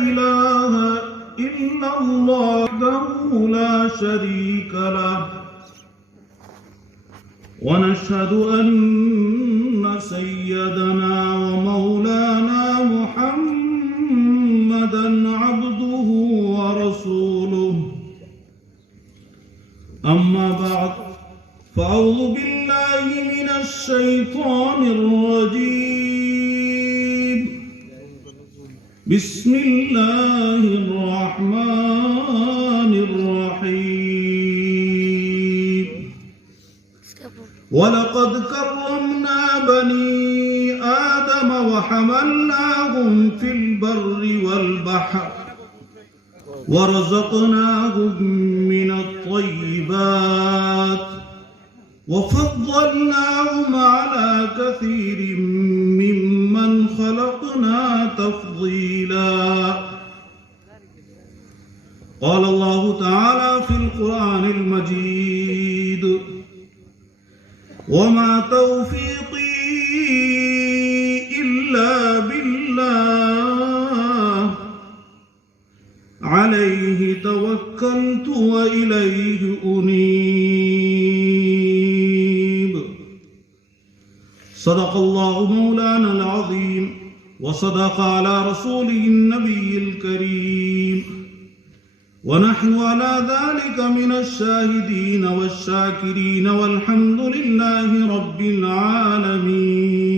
إله إلا الله وحده لا شريك له ونشهد أن سيدنا ومولانا محمدا عبده ورسوله أما بعد فأعوذ بالله من الشيطان الرجيم بسم الله الرحمن الرحيم ولقد كرمنا بني آدم وحملناهم في البر والبحر ورزقناهم من الطيبات وفضلناهم على كثير ممن خلقنا تفضيلا قال الله تعالى في القرآن المجيد وما توفيقي إلا بالله عليه توكلت وإليه أنيب صدق الله مولانا العظيم وصدق على رسوله النبي الكريم ونحن على ذلك من الشاهدين والشاكرين والحمد لله رب العالمين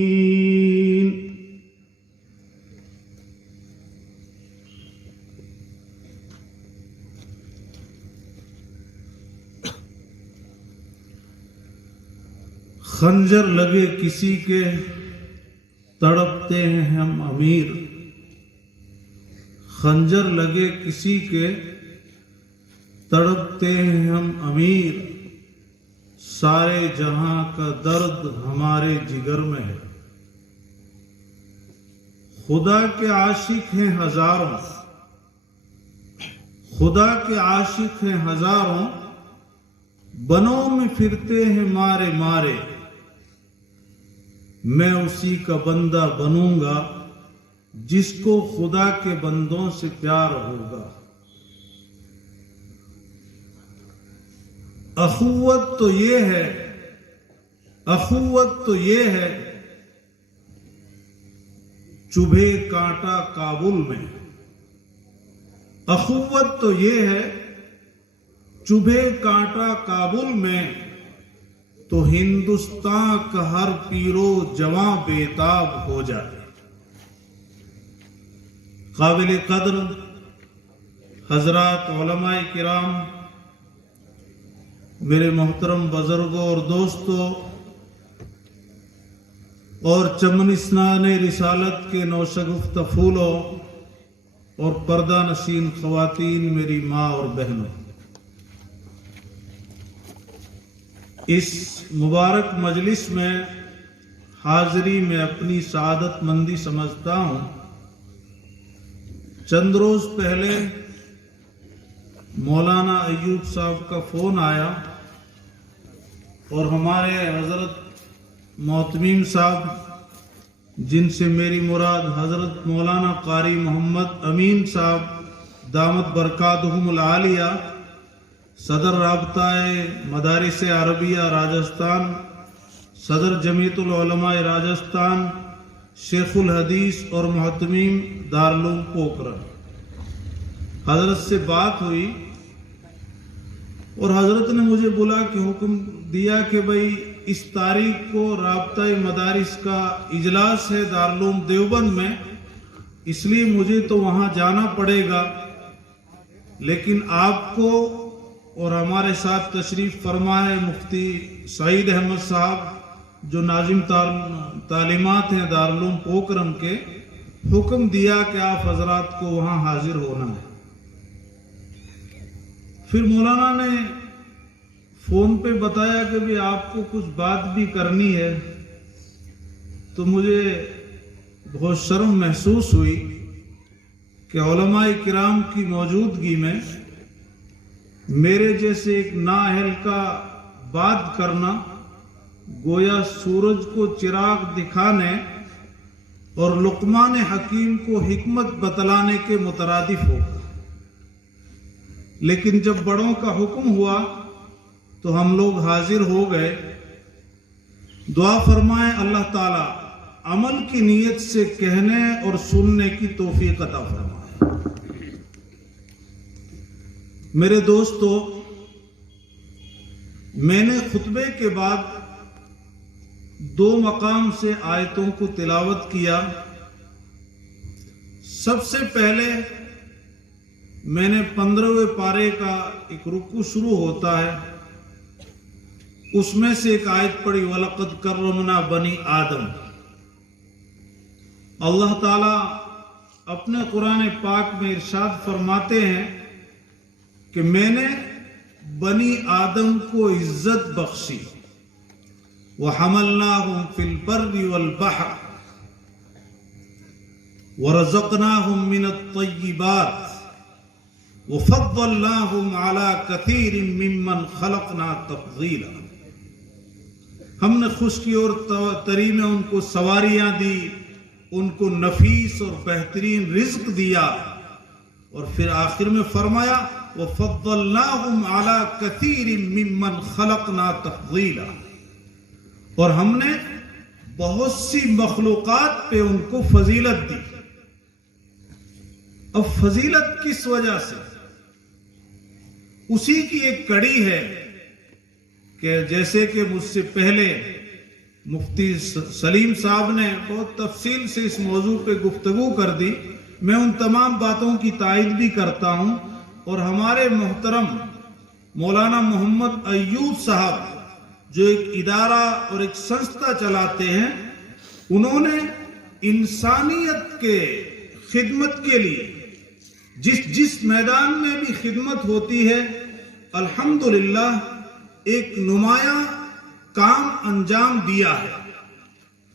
خنجر لگے کسی کے تڑپتے ہیں ہم امیر خنجر لگے کسی کے تڑپتے ہیں ہم امیر سارے جہاں کا درد ہمارے جگر میں ہے خدا کے عاشق ہیں ہزاروں خدا کے عاشق ہیں ہزاروں بنوں میں پھرتے ہیں مارے مارے میں اسی کا بندہ بنوں گا جس کو خدا کے بندوں سے پیار ہوگا اخوت تو یہ ہے چبھے کانٹا کابل میں اخوت تو یہ ہے چبھے کانٹا کابل میں تو ہندوستان کا ہر پیرو جواں بےتاب ہو جائے قابل قدر حضرات علماء کرام میرے محترم بزرگوں اور دوستوں اور چمن اسنان رسالت کے نوشگفت پھولوں اور پردہ نشین خواتین میری ماں اور بہنوں اس مبارک مجلس میں حاضری میں اپنی سعادت مندی سمجھتا ہوں چند روز پہلے مولانا ایوب صاحب کا فون آیا اور ہمارے حضرت محتمیم صاحب جن سے میری مراد حضرت مولانا قاری محمد امین صاحب دامت برکاتہم العالیہ صدر رابطہ مدارس عربیہ راجستھان صدر جمعیت العلماء راجستھان شیخ الحدیث اور محتمیم دارالعلوم پوکھرن حضرت سے بات ہوئی اور حضرت نے مجھے بلا کے حکم دیا کہ بھائی اس تاریخ کو رابطہ مدارس کا اجلاس ہے دارالعلوم دیوبند میں اس لیے مجھے تو وہاں جانا پڑے گا لیکن آپ کو اور ہمارے ساتھ تشریف فرما ہے مفتی سعید احمد صاحب جو ناظم تعلیمات ہیں دارالعلوم پوکھرن کے حکم دیا کہ آپ حضرات کو وہاں حاضر ہونا ہے پھر مولانا نے فون پہ بتایا کہ بھی آپ کو کچھ بات بھی کرنی ہے تو مجھے بہت شرم محسوس ہوئی کہ علماء کرام کی موجودگی میں میرے جیسے ایک نااہل کا بات کرنا گویا سورج کو چراغ دکھانے اور لقمان حکیم کو حکمت بتلانے کے مترادف ہوگا. لیکن جب بڑوں کا حکم ہوا تو ہم لوگ حاضر ہو گئے. دعا فرمائیں اللہ تعالی عمل کی نیت سے کہنے اور سننے کی توفیق عطا فرمائے. میرے دوستو، میں نے خطبے کے بعد 2 مقام سے آیتوں کو تلاوت کیا. سب سے پہلے میں نے 15ویں پارے کا ایک رکوع شروع ہوتا ہے، اس میں سے ایک آیت پڑھی وَلَقَدْ كَرَّمْنَا بَنِي آدم. اللہ تعالیٰ اپنے قرآن پاک میں ارشاد فرماتے ہیں کہ میں نے بنی آدم کو عزت بخشی. وَحَمَلْنَاهُمْ فِي الْبَرِّ وَالْبَحْرِ وَرَزَقْنَاهُمْ مِنَ الطَّيِّبَاتِ وَفَضَّلْنَاهُمْ عَلَى كَثِيرٍ مِّمَّنْ خَلَقْنَا تَفْضِيلًا. ہم نے خشکی اور تری میں ان کو سواریاں دی، ان کو نفیس اور بہترین رزق دیا، اور پھر آخر میں فرمایا وَفَضَّلْنَاهُمْ عَلَى كَثِيرٍ مِّمَّنْ خَلَقْنَا تَفْضِيلًا. اور ہم نے بہت سی مخلوقات پہ ان کو فضیلت دی. اب فضیلت کس وجہ سے؟ اسی کی ایک کڑی ہے کہ جیسے کہ مجھ سے پہلے مفتی سلیم صاحب نے بہت تفصیل سے اس موضوع پہ گفتگو کر دی، میں ان تمام باتوں کی تائید بھی کرتا ہوں. اور ہمارے محترم مولانا محمد ایوب صاحب جو ایک ادارہ اور ایک سنستھا چلاتے ہیں، انہوں نے انسانیت کے خدمت کے لیے جس میدان میں بھی خدمت ہوتی ہے الحمدللہ ایک نمایاں کام انجام دیا ہے.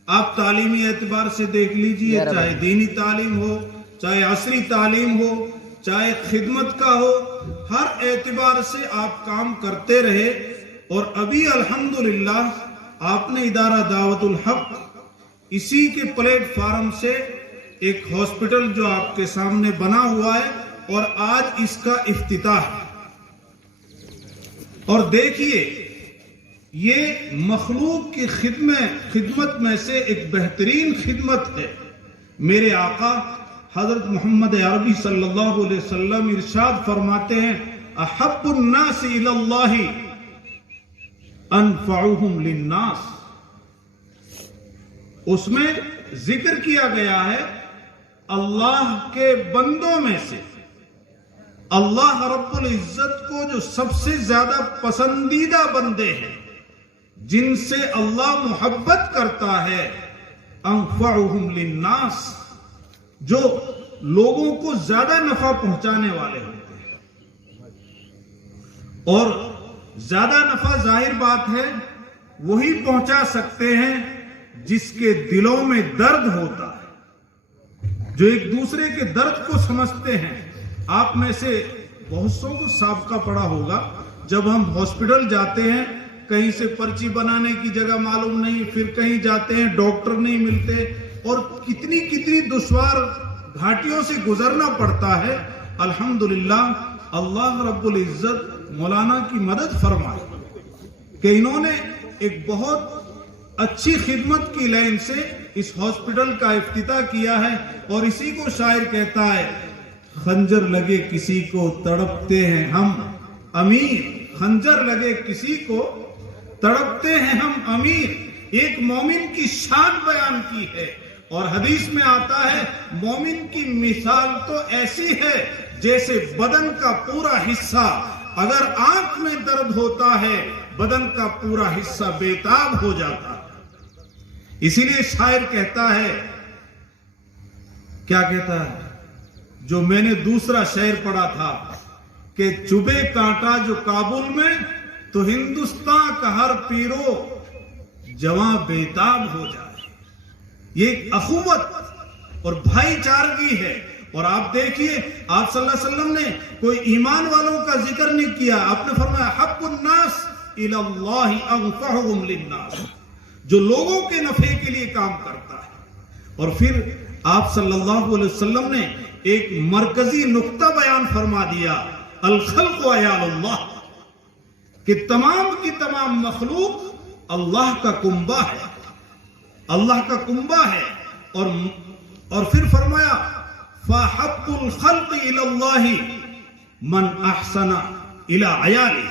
آپ تعلیمی اعتبار سے دیکھ لیجئے، چاہے دینی تعلیم ہو، چاہے عصری تعلیم ہو، چاہے خدمت کا ہو، ہر اعتبار سے آپ کام کرتے رہے. اور ابھی الحمدللہ آپ نے ادارہ دعوت الحق اسی کے پلیٹ فارم سے ایک ہاسپٹل جو آپ کے سامنے بنا ہوا ہے اور آج اس کا افتتاح ہے. اور دیکھیے یہ مخلوق کی خدمت میں سے ایک بہترین خدمت ہے. میرے آقا حضرت محمد عربی صلی اللہ علیہ وسلم ارشاد فرماتے ہیں احب الناس الی اللہ انفعهم للناس. اس میں ذکر کیا گیا ہے اللہ کے بندوں میں سے اللہ رب العزت کو جو سب سے زیادہ پسندیدہ بندے ہیں، جن سے اللہ محبت کرتا ہے، انفعهم للناس، جو لوگوں کو زیادہ نفع پہنچانے والے ہوتے ہیں. اور زیادہ نفع ظاہر بات ہے وہی پہنچا سکتے ہیں جس کے دلوں میں درد ہوتا ہے، جو ایک دوسرے کے درد کو سمجھتے ہیں. آپ میں سے بہت سو کو سابقہ پڑا ہوگا، جب ہم ہاسپٹل جاتے ہیں کہیں سے پرچی بنانے کی جگہ معلوم نہیں، پھر کہیں جاتے ہیں ڈاکٹر نہیں ملتے، اور کتنی دشوار گھاٹیوں سے گزرنا پڑتا ہے. الحمدللہ اللہ رب العزت مولانا کی مدد فرمائے کہ انہوں نے ایک بہت اچھی خدمت کی لائن سے اس ہاسپٹل کا افتتاح کیا ہے. اور اسی کو شاعر کہتا ہے خنجر لگے کسی کو تڑپتے ہیں ہم امیر. خنجر لگے کسی کو تڑپتے ہیں ہم امیر. ایک مومن کی شان بیان کی ہے، اور حدیث میں آتا ہے مومن کی مثال تو ایسی ہے جیسے بدن کا پورا حصہ، اگر آنکھ میں درد ہوتا ہے بدن کا پورا حصہ بےتاب ہو جاتا ہے. اسی لیے شاعر کہتا ہے، کیا کہتا ہے، جو میں نے دوسرا شعر پڑھا تھا کہ چبھے کانٹا جو کابل میں تو ہندوستان کا ہر پیرو جواں بےتاب ہو جائے. یہ ایک اخوت اور بھائی چارگی ہے. اور آپ دیکھیے آپ صلی اللہ علیہ وسلم نے کوئی ایمان والوں کا ذکر نہیں کیا، آپ نے فرمایا حب الناس الی اللہ انفعهم للناس، جو لوگوں کے نفع کے لیے کام کرتا ہے. اور پھر آپ صلی اللہ علیہ وسلم نے ایک مرکزی نقطہ بیان فرما دیا، الخلق عیال اللہ، کہ تمام کی تمام مخلوق اللہ کا کنبہ ہے، اللہ کا کنبہ ہے۔ اور پھر فرمایا فَحَبُّ الْخَلْقِ إِلَى اللَّهِ مَنْ أَحْسَنَ إِلَى عَيَالِهِ،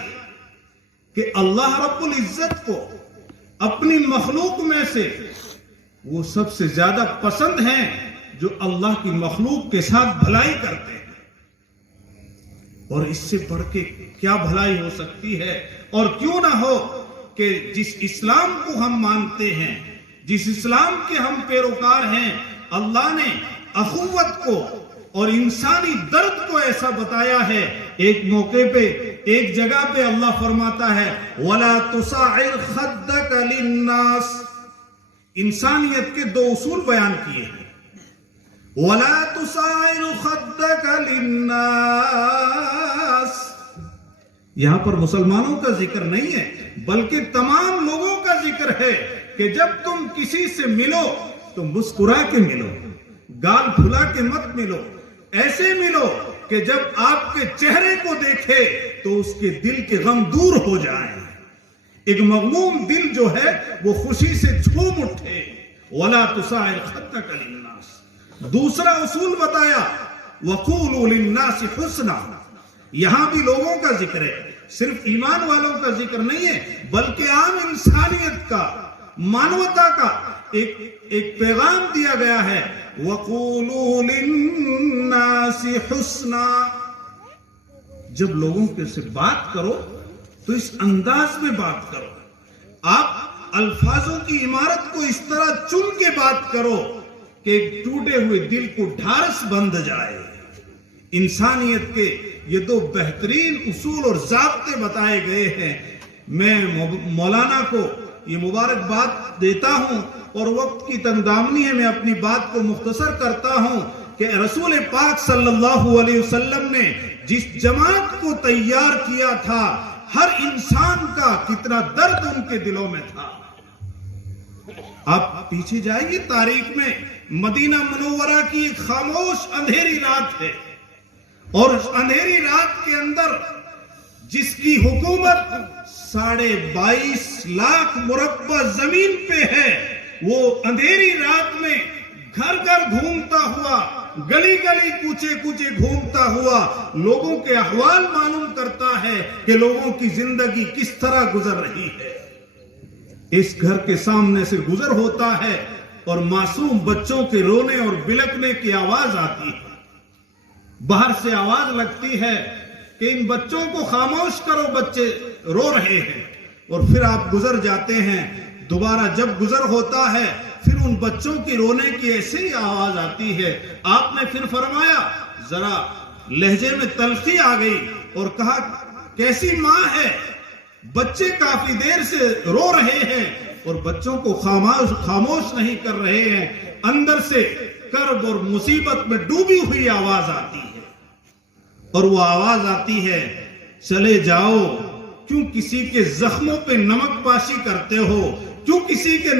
کہ اللہ رب العزت کو اپنی مخلوق میں سے وہ سب سے زیادہ پسند ہیں جو اللہ کی مخلوق کے ساتھ بھلائی کرتے ہیں۔ اور اس سے بڑھ کے کیا بھلائی ہو سکتی ہے؟ اور کیوں نہ ہو کہ جس اسلام کو ہم مانتے ہیں، جس اسلام کے ہم پیروکار ہیں، اللہ نے اخوت کو اور انسانی درد کو ایسا بتایا ہے۔ ایک موقع پہ، ایک جگہ پہ اللہ فرماتا ہے وَلَا تُصَعِّرْ خَدَّكَ لِلنَّاسِ، انسانیت کے دو اصول بیان کیے ہیں۔ وَلَا تُصَعِّرْ خَدَّكَ لِلنَّاسِ، یہاں پر مسلمانوں کا ذکر نہیں ہے بلکہ تمام لوگوں کا ذکر ہے کہ جب تم کسی سے ملو تو مسکرا کے ملو، گال پھلا کے مت ملو، ایسے ملو کہ جب آپ کے چہرے کو دیکھے تو اس کے دل کے غم دور ہو جائیں، ایک مغموم دل جو ہے وہ خوشی سے جھوم اٹھے۔ وَلَا تُصَعِّرْ خَدَّكَ لِلنَّاسِ، دوسرا اصول بتایا وَقُولُوا لِلنَّاسِ حُسْنًا، یہاں بھی لوگوں کا ذکر ہے، صرف ایمان والوں کا ذکر نہیں ہے بلکہ عام انسانیت کا، مانوتا کا ایک پیغام دیا گیا ہے وَقُولُوا لِلنَّاسِ حُسْنًا۔ جب لوگوں کے سے بات کرو تو اس انداز میں بات کرو، آپ الفاظوں کی عمارت کو اس طرح چن کے بات کرو کہ ایک ٹوٹے ہوئے دل کو ڈھارس بندھ جائے۔ انسانیت کے یہ دو بہترین اصول اور ضابطے بتائے گئے ہیں۔ میں مولانا کو یہ مبارکباد دیتا ہوں اور وقت کی تنگدامنی ہے، میں اپنی بات کو مختصر کرتا ہوں کہ رسول پاک صلی اللہ علیہ وسلم نے جس جماعت کو تیار کیا تھا، ہر انسان کا کتنا درد ان کے دلوں میں تھا۔ آپ پیچھے جائیے تاریخ میں، مدینہ منورہ کی ایک خاموش اندھیری رات ہے، اور اس اندھیری رات کے اندر جس کی حکومت 22.5 لاکھ مربع زمین پہ ہے، وہ اندھیری رات میں گھر گھر گھومتا ہوا، گلی گلی کوچے کوچے گھومتا ہوا لوگوں کے احوال معلوم کرتا ہے کہ لوگوں کی زندگی کس طرح گزر رہی ہے۔ اس گھر کے سامنے سے گزر ہوتا ہے اور معصوم بچوں کے رونے اور بلکنے کی آواز آتی ہے، باہر سے آواز لگتی ہے کہ ان بچوں کو خاموش کرو، بچے رو رہے ہیں، اور پھر آپ گزر جاتے ہیں۔ دوبارہ جب گزر ہوتا ہے پھر ان بچوں کی رونے کی ایسے ہی آواز آتی ہے۔ آپ نے پھر فرمایا، ذرا لہجے میں تلخی آ گئی اور کہا کیسی ماں ہے، بچے کافی دیر سے رو رہے ہیں اور بچوں کو خاموش نہیں کر رہے ہیں۔ اندر سے کرب اور مصیبت میں ڈوبی ہوئی آواز آتی ہے، اور وہ آواز آتی ہے چلے جاؤ، کیوں کسی کے زخموں پہ نمک پاشی کرتے ہو، کیوں کسی کے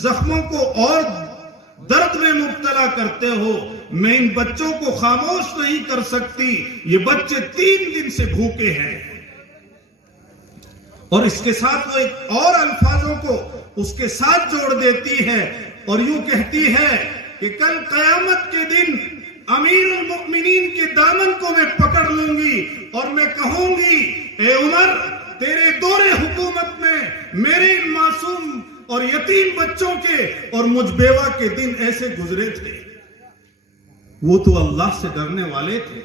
زخموں کو اور درد میں مبتلا کرتے ہو، میں ان بچوں کو خاموش نہیں کر سکتی، یہ بچے 3 دن سے بھوکے ہیں۔ اور اس کے ساتھ وہ ایک اور الفاظوں کو اس کے ساتھ جوڑ دیتی ہے اور یوں کہتی ہے کہ کل قیامت کے دن امیر المؤمنین کے دامن کو میں پکڑ لوں گی اور میں کہوں گی اے عمر، تیرے دور حکومت میں میرے ان معصوم اور یتیم بچوں کے اور مجھ بیوہ کے دن ایسے گزرے تھے۔ وہ تو اللہ سے ڈرنے والے تھے۔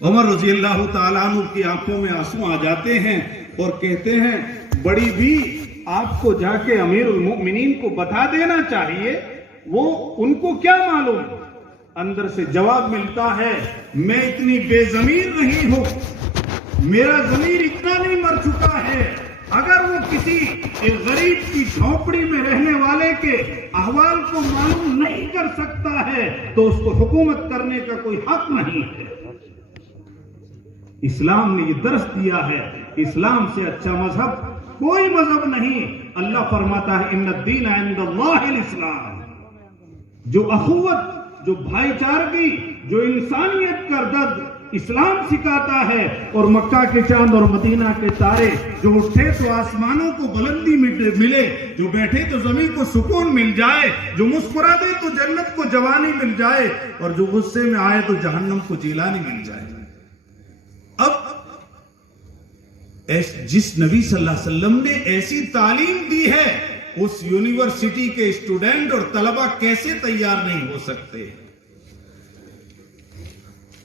عمر رضی اللہ تعالیٰ عنہ کی آنکھوں میں آنسو آ جاتے ہیں اور کہتے ہیں بڑی بھی آپ کو جا کے امیر المؤمنین کو بتا دینا چاہیے، وہ ان کو کیا معلوم۔ اندر سے جواب ملتا ہے میں اتنی بے ضمیر نہیں ہوں، میرا ضمیر اتنا نہیں مر چکا ہے، اگر وہ کسی ایک غریب کی جھونپڑی میں رہنے والے کے احوال کو معلوم نہیں کر سکتا ہے تو اس کو حکومت کرنے کا کوئی حق نہیں ہے۔ اسلام نے یہ درس دیا ہے، اسلام سے اچھا مذہب کوئی مذہب نہیں۔ اللہ فرماتا ہے ان الدین عند اللہ الاسلام، جو اخوت، جو بھائی چارگی، جو انسانیت کا درد اسلام سکھاتا ہے. اور مکہ کے چاند اور مدینہ کے تارے، جو اٹھے تو آسمانوں کو بلندی ملے، جو بیٹھے تو زمین کو سکون مل جائے، جو مسکرا دے تو جنت کو جوانی مل جائے، اور جو غصے میں آئے تو جہنم کو جیلانی مل جائے. اب جس نبی صلی اللہ علیہ وسلم نے ایسی تعلیم دی ہے، اس یونیورسٹی کے اسٹوڈنٹ اور طلبہ کیسے تیار نہیں ہو سکتے؟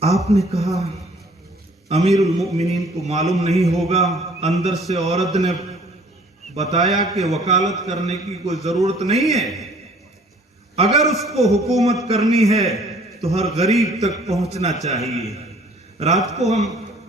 آپ نے کہا امیر المؤمنین کو معلوم نہیں ہوگا. اندر سے عورت نے بتایا کہ وکالت کرنے کی کوئی ضرورت نہیں ہے، اگر اس کو حکومت کرنی ہے تو ہر غریب تک پہنچنا چاہیے. رات کو ہم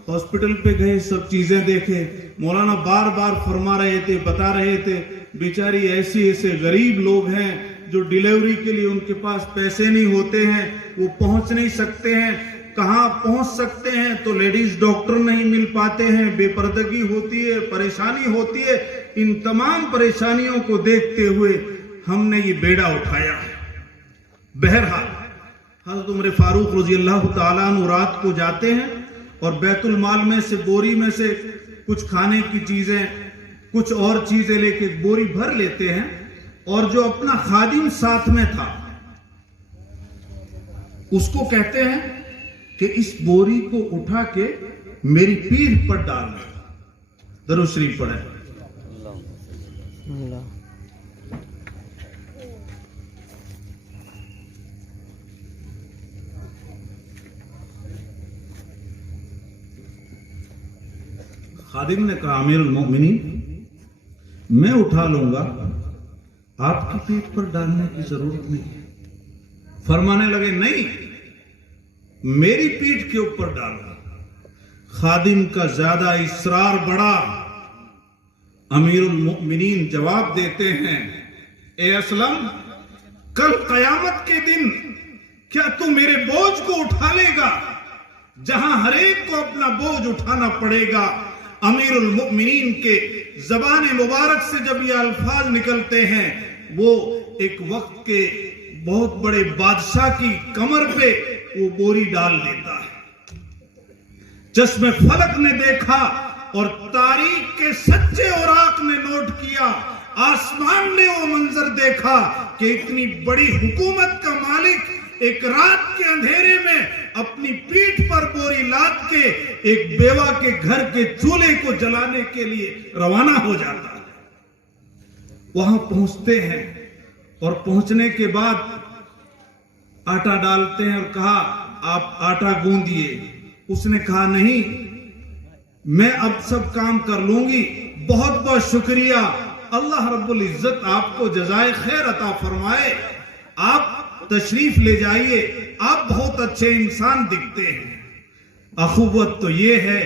ہاسپٹل پہ گئے، سب چیزیں دیکھے. مولانا بار بار فرما رہے تھے، بتا رہے تھے بیچاری ایسے غریب لوگ ہیں جو ڈیلیوری کے لیے ان کے پاس پیسے نہیں ہوتے ہیں، وہ پہنچ نہیں سکتے ہیں. کہاں پہنچ سکتے ہیں تو لیڈیز ڈاکٹر نہیں مل پاتے ہیں، بے پردگی ہوتی ہے، پریشانی ہوتی ہے. ان تمام پریشانیوں کو دیکھتے ہوئے ہم نے یہ بیڑا اٹھایا ہے. بہرحال حضرت عمر فاروق رضی اللہ تعالیٰ عنہ رات کو جاتے ہیں اور بیت المال میں سے بوری میں سے کچھ کھانے کی چیزیں، کچھ اور چیزیں لے کے بوری بھر لیتے ہیں، اور جو اپنا خادم ساتھ میں تھا اس کو کہتے ہیں کہ اس بوری کو اٹھا کے میری پیٹھ پر ڈالنا. درود شریف پڑھیں. خادم نے کہا امیر المؤمنین میں اٹھا لوں گا، آپ کی پیٹھ پر ڈالنے کی ضرورت نہیں. فرمانے لگے نہیں، میری پیٹھ کے اوپر ڈالو. خادم کا زیادہ اصرار بڑا. امیر المؤمنین جواب دیتے ہیں اے اسلم، کل قیامت کے دن کیا تو میرے بوجھ کو اٹھا لے گا؟ جہاں ہر ایک کو اپنا بوجھ اٹھانا پڑے گا. امیر المؤمنین کے زبان مبارک سے جب یہ الفاظ نکلتے ہیں، وہ ایک وقت کے بہت بڑے بادشاہ کی کمر پہ وہ بوری ڈال دیتا ہے. چشم فلک نے دیکھا اور تاریخ کے سچے اوراق نے نوٹ کیا. آسمان نے وہ منظر دیکھا کہ اتنی بڑی حکومت کا مالک ایک رات کے اندھیرے میں اپنی پیٹھ پر بوری لاد کے ایک بیوہ کے گھر کے چولہے کو جلانے کے لیے روانہ ہو جاتا ہے. وہاں پہنچتے ہیں اور پہنچنے کے بعد آٹا ڈالتے ہیں اور کہا آپ آٹا گوندیے. اس نے کہا نہیں، میں اب سب کام کر لوں گی. بہت بہت شکریہ، اللہ رب العزت آپ کو جزائے خیر عطا فرمائے، آپ تشریف لے جائیے، آپ بہت اچھے انسان دکھتے ہیں. اخوت تو یہ ہے،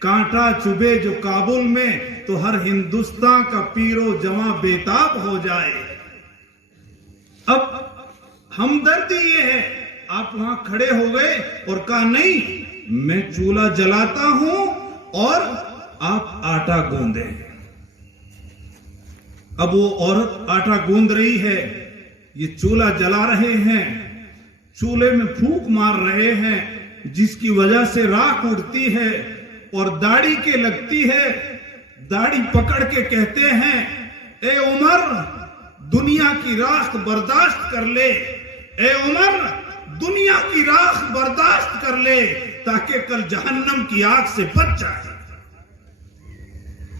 کانٹا چبھے جو کابل میں تو ہر ہندوستان کا پیرو جمع بیتاب ہو جائے. اب ہمدردی یہ ہے، آپ وہاں کھڑے ہو گئے اور کہا نہیں، میں چولہا جلاتا ہوں اور آپ آٹا گوندیں. اب وہ عورت آٹا گوند رہی ہے، یہ چولہا جلا رہے ہیں، چولہے میں پھونک مار رہے ہیں جس کی وجہ سے راکھ اڑتی ہے اور داڑھی کے لگتی ہے. داڑھی پکڑ کے کہتے ہیں اے عمر دنیا کی راکھ برداشت کر لے، اے عمر دنیا کی راکھ برداشت کر لے تاکہ کل جہنم کی آگ سے بچ جائے.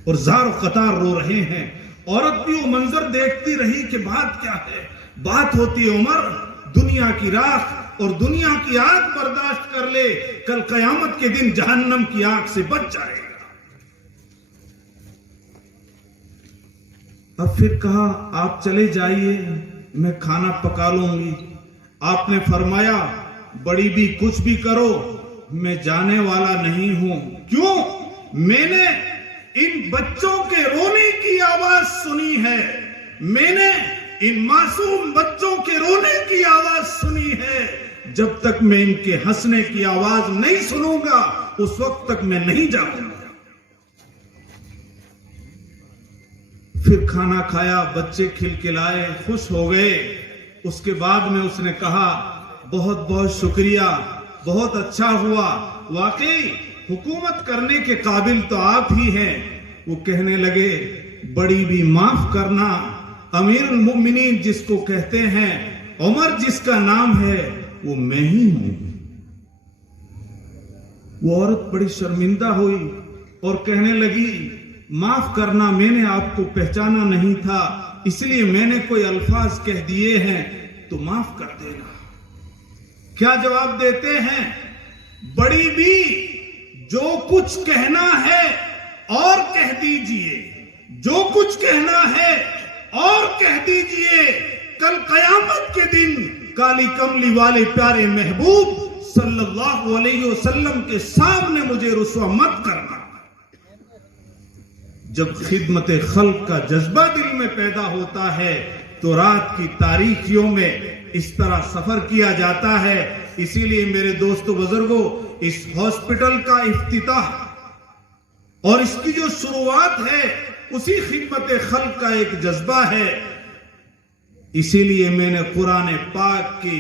اور زار و قطار رو رہے ہیں. عورت بھی وہ منظر دیکھتی رہی کہ بات کیا ہے. بات ہوتی ہے عمر دنیا کی راکھ اور دنیا کی آگ برداشت کر لے، کل قیامت کے دن جہنم کی آگ سے بچ جائے گا. اب پھر کہا آپ چلے جائیے، میں کھانا پکا لوں گی. آپ نے فرمایا بڑی بھی کچھ بھی کرو، میں جانے والا نہیں ہوں. کیوں؟ میں نے ان بچوں کے رونے کی آواز سنی ہے، میں نے ان معصوم بچوں کے رونے کی آواز سنی ہے. جب تک میں ان کے ہنسنے کی آواز نہیں سنوں گا اس وقت تک میں نہیں جاؤں گا. پھر کھانا کھایا، بچے کھلکھلائے، خوش ہو گئے. اس کے بعد میں اس نے کہا بہت بہت شکریہ، بہت اچھا ہوا، واقعی حکومت کرنے کے قابل تو آپ ہی ہیں۔ وہ کہنے لگے بڑی بھی معاف کرنا، امیر المؤمنین جس کو کہتے ہیں، عمر جس کا نام ہے، وہ میں ہی ہوں۔ وہ عورت بڑی شرمندہ ہوئی اور کہنے لگی معاف کرنا، میں نے آپ کو پہچانا نہیں تھا، اس لیے میں نے کوئی الفاظ کہہ دیے ہیں تو معاف کر دینا۔ کیا جواب دیتے ہیں؟ بڑی بھی جو کچھ کہنا ہے اور کہہ دیجئے، جو کچھ کہنا ہے اور کہہ دیجئے، کل قیامت کے دن کالی کملی والے پیارے محبوب صلی اللہ علیہ وسلم کے سامنے مجھے رسوا مت کرنا۔ جب خدمت خلق کا جذبہ دل میں پیدا ہوتا ہے تو رات کی تاریکیوں میں اس طرح سفر کیا جاتا ہے۔ اسی لیے میرے دوستو بزرگوں، اس ہاسپٹل کا افتتاح اور اس کی جو شروعات ہے اسی خدمت خلق کا ایک جذبہ ہے۔ اسی لیے میں نے قرآن پاک کی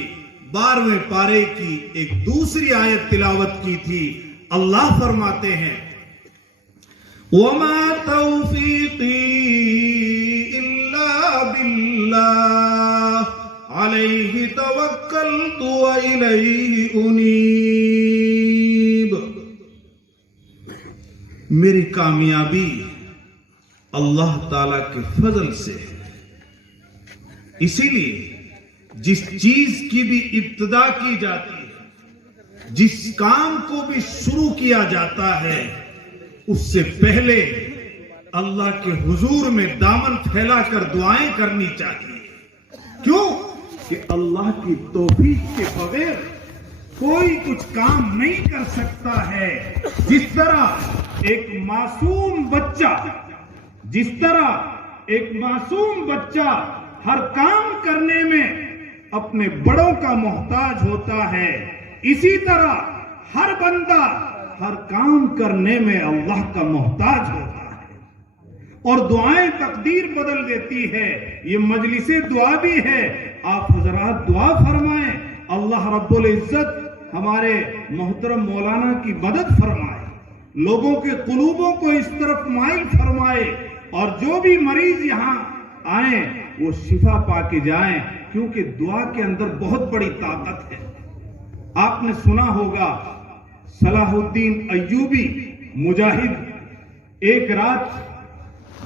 12ویں پارے کی ایک دوسری آیت تلاوت کی تھی۔ اللہ فرماتے ہیں وَمَا تَوْفِيقِي إِلَّا بِاللَّهِ عَلَيْهِ تَوَكَّلْتُ وَإِلَيْهِ أُنِيبُ۔ میری کامیابی اللہ تعالی کے فضل سے ہے۔ اسی لیے جس چیز کی بھی ابتدا کی جاتی ہے، جس کام کو بھی شروع کیا جاتا ہے، اس سے پہلے اللہ کے حضور میں دامن پھیلا کر دعائیں کرنی چاہیے۔ کیوں کہ اللہ کی توفیق کے بغیر کوئی کچھ کام نہیں کر سکتا ہے۔ جس طرح ایک معصوم بچہ ہر کام کرنے میں اپنے بڑوں کا محتاج ہوتا ہے، اسی طرح ہر بندہ ہر کام کرنے میں اللہ کا محتاج ہوتا ہے۔ اور دعائیں تقدیر بدل دیتی ہے۔ یہ مجلس دعا بھی ہے، آپ حضرات دعا فرمائیں، اللہ رب العزت ہمارے محترم مولانا کی مدد فرمائے، لوگوں کے قلوبوں کو اس طرف مائل فرمائے، اور جو بھی مریض یہاں آئیں وہ شفا پا کے جائیں، کیونکہ دعا کے اندر بہت بڑی طاقت ہے۔ آپ نے سنا ہوگا صلاح الدین ایوبی مجاہد ایک رات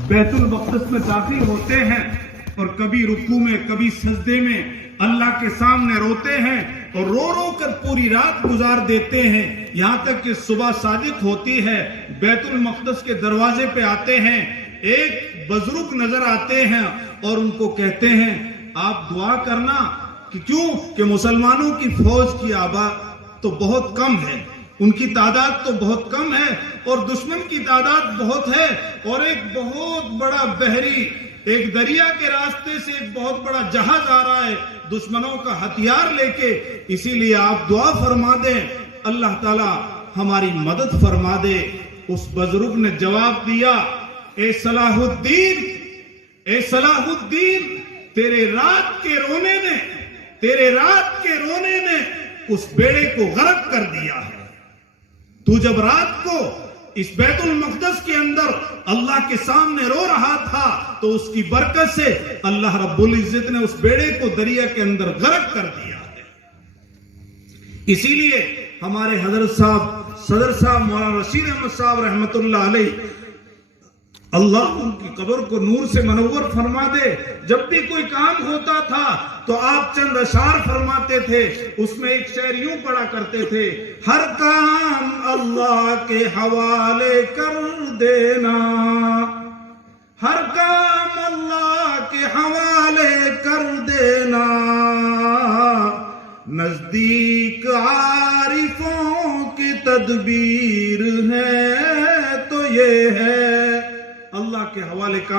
بیت المقدس میں داخل ہوتے ہیں اور کبھی رکوع میں کبھی سجدے میں اللہ کے سامنے روتے ہیں اور رو رو کر پوری رات گزار دیتے ہیں، یہاں تک کہ صبح صادق ہوتی ہے۔ بیت المقدس کے دروازے پہ آتے ہیں، ایک بزرگ نظر آتے ہیں اور ان کو کہتے ہیں آپ دعا کرنا، کہ کیوں کہ مسلمانوں کی فوج کی آباد تو بہت کم ہے، ان کی تعداد تو بہت کم ہے اور دشمن کی تعداد بہت ہے، اور ایک بہت بڑا بحری ایک دریا کے راستے سے ایک بہت بڑا جہاز آ رہا ہے دشمنوں کا ہتھیار لے کے، اسی لیے آپ دعا فرما دیں اللہ تعالی ہماری مدد فرما دے۔ اس بزرگ نے جواب دیا اے صلاح الدین تیرے رات کے رونے نے اس بیڑے کو غرق کر دیا ہے۔ تو جب رات کو اس بیت المقدس کے اندر اللہ کے سامنے رو رہا تھا تو اس کی برکت سے اللہ رب العزت نے اس بیڑے کو دریا کے اندر غرق کر دیا ہے۔ اسی لیے ہمارے حضرت صاحب صدر صاحب مولانا رشید احمد صاحب رحمت اللہ علیہ، اللہ ان کی قبر کو نور سے منور فرما دے، جب بھی کوئی کام ہوتا تھا تو آپ چند اشعار فرماتے تھے، اس میں ایک شعر یوں پڑھا کرتے تھے، ہر کام اللہ کے حوالے کر دینا، ہر کام اللہ کے حوالے کر دینا، نزدیک عارفوں کی تدبیر ہے تو یہ ہے اللہ کے حوالے کا